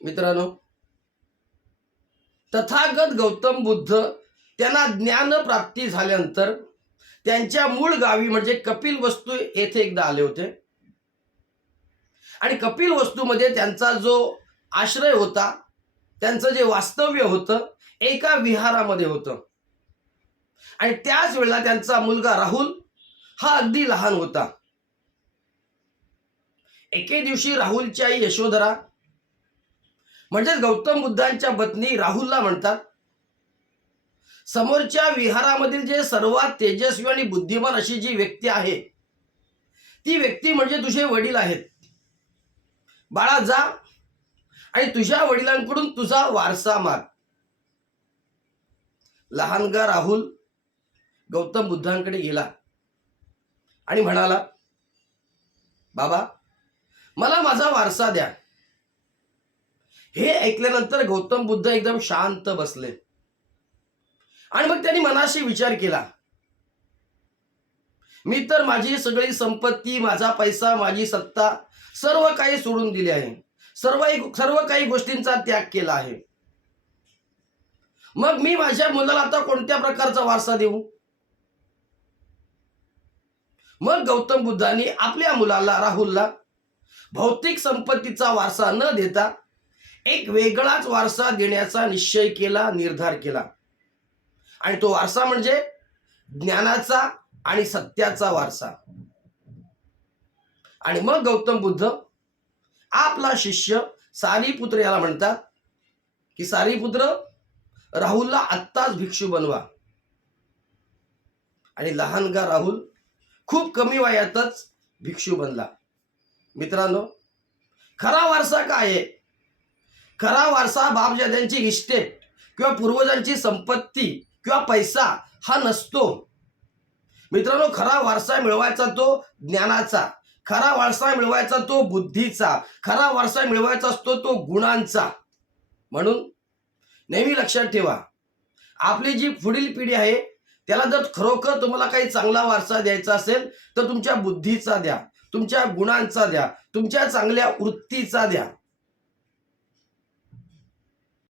मित्रांनो, तथागत गौतम बुद्ध त्यांना ज्ञान प्राप्ती झाल्यानंतर त्यांच्या मूळ गावी म्हणजे कपिलवस्तू येथे एकदा आले होते. आणि कपिलवस्तूमध्ये त्यांचा जो आश्रय होता, त्यांचं जे वास्तव्य होतं, एका विहारामध्ये होतं. आणि त्याच वेळेला त्यांचा मुलगा राहुल हा अगदी लहान होता. एके दिवशी राहुलची आई यशोधरा म्हणजेच गौतम बुद्धांच्या पत्नी राहुलला म्हणतात, समोरच्या विहारामधील जे सर्वात तेजस्वी आणि बुद्धिमान अशी जी व्यक्ती आहे, ती व्यक्ती म्हणजे तुझे वडील आहेत. बाळा, जा आणि तुझ्या वडिलांकडून तुझा वारसा माग. लहानगा राहुल गौतम बुद्धांकडे गेला आणि म्हणाला, बाबा, मला माझा वारसा द्या. हे ऐकल्यानंतर गौतम बुद्ध एकदम शांत बसले आणि मग त्यांनी मनाशी विचार केला, मी तर माझी सगळी संपत्ती, माझा पैसा, माझी सत्ता सर्व काही सोडून दिले आहे. सर्व काही गोष्टींचा त्याग केला आहे. मग मी माझ्या मुलाला आता कोणत्या प्रकारचा वारसा देऊ? मग गौतम बुद्धांनी आपल्या मुलाला राहुलला भौतिक संपत्तीचा वारसा न देता एक वेगळाच वारसा देण्याचा निश्चय केला, निर्धार केला. आणि तो वारसा म्हणजे ज्ञानाचा आणि सत्याचा वारसा. आणि मग गौतम बुद्ध आपला शिष्य सारीपुत्र याला म्हणतात की, सारीपुत्र, राहुलला आत्ताच भिक्षू बनवा. आणि लहानगा राहुल खूप कमी वयातच भिक्षू बनला. मित्रांनो, खरा वारसा काय आहे? खरा वारसा बापजाद्यांची इस्टेट किंवा पूर्वजांची संपत्ती किंवा पैसा हा नसतो. मित्रांनो, खरा वारसा मिळवायचा तो ज्ञानाचा, खरा वारसा मिळवायचा तो बुद्धीचा, खरा वारसा मिळवायचा असतो तो गुणांचा. म्हणून नेहमी लक्षात ठेवा, आपली जी पुढील पिढी आहे त्याला जर खरोखर तुम्हाला काही चांगला वारसा द्यायचा असेल तर तुमच्या बुद्धीचा द्या, तुमच्या गुणांचा द्या, तुमच्या चांगल्या वृत्तीचा द्या.